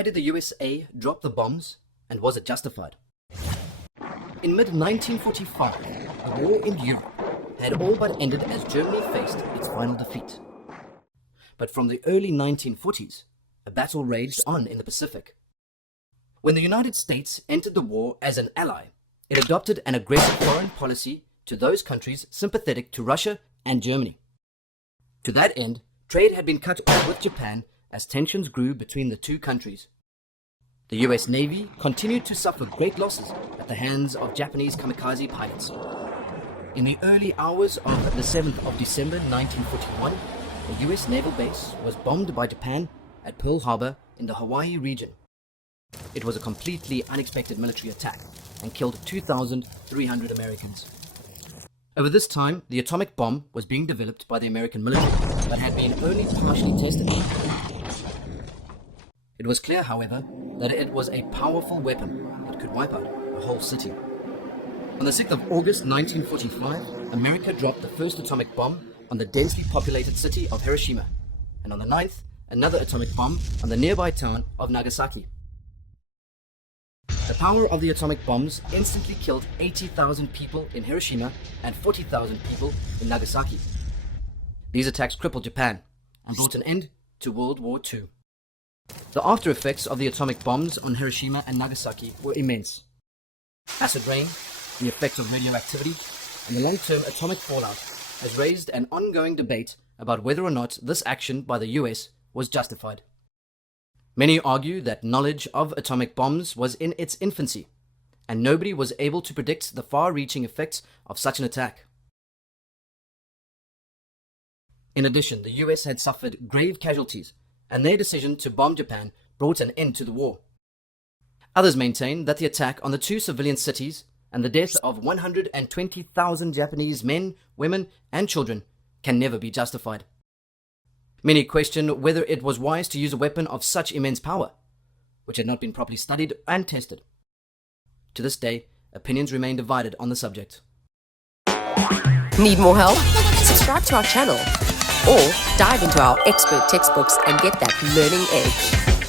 why did the USA drop the bombs, and was it justified? In mid-1945, the war in Europe had all but ended as Germany faced its final defeat. But from the early 1940s, a battle raged on in the Pacific. When the United States entered the war as an ally, it adopted an aggressive foreign policy to those countries sympathetic to Russia and Germany. To that end, trade had been cut off with Japan as tensions grew between the two countries. The US Navy continued to suffer great losses at the hands of Japanese kamikaze pilots. In the early hours of the 7th of December 1941, the US naval base was bombed by Japan at Pearl Harbor in the Hawaii region. It was a completely unexpected military attack and killed 2,300 Americans. Over this time, the atomic bomb was being developed by the American military, but had been only partially tested. It was clear, however, that it was a powerful weapon that could wipe out a whole city. On the 6th of August 1945, America dropped the first atomic bomb on the densely populated city of Hiroshima, and on the 9th, another atomic bomb on the nearby town of Nagasaki. The power of the atomic bombs instantly killed 80,000 people in Hiroshima and 40,000 people in Nagasaki. These attacks crippled Japan and brought an end to World War II. The after effects of the atomic bombs on Hiroshima and Nagasaki were immense. Acid rain, the effects of radioactivity, and the long-term atomic fallout has raised an ongoing debate about whether or not this action by the US was justified. Many argue that knowledge of atomic bombs was in its infancy, and nobody was able to predict the far-reaching effects of such an attack. In addition, the US had suffered grave casualties, and their decision to bomb Japan brought an end to the war. Others maintain that the attack on the two civilian cities and the deaths of 120,000 Japanese men, women, and children can never be justified. Many question whether it was wise to use a weapon of such immense power, which had not been properly studied and tested. To this day, opinions remain divided on the subject. Need more help? Subscribe to our channel or dive into our expert textbooks and get that learning edge.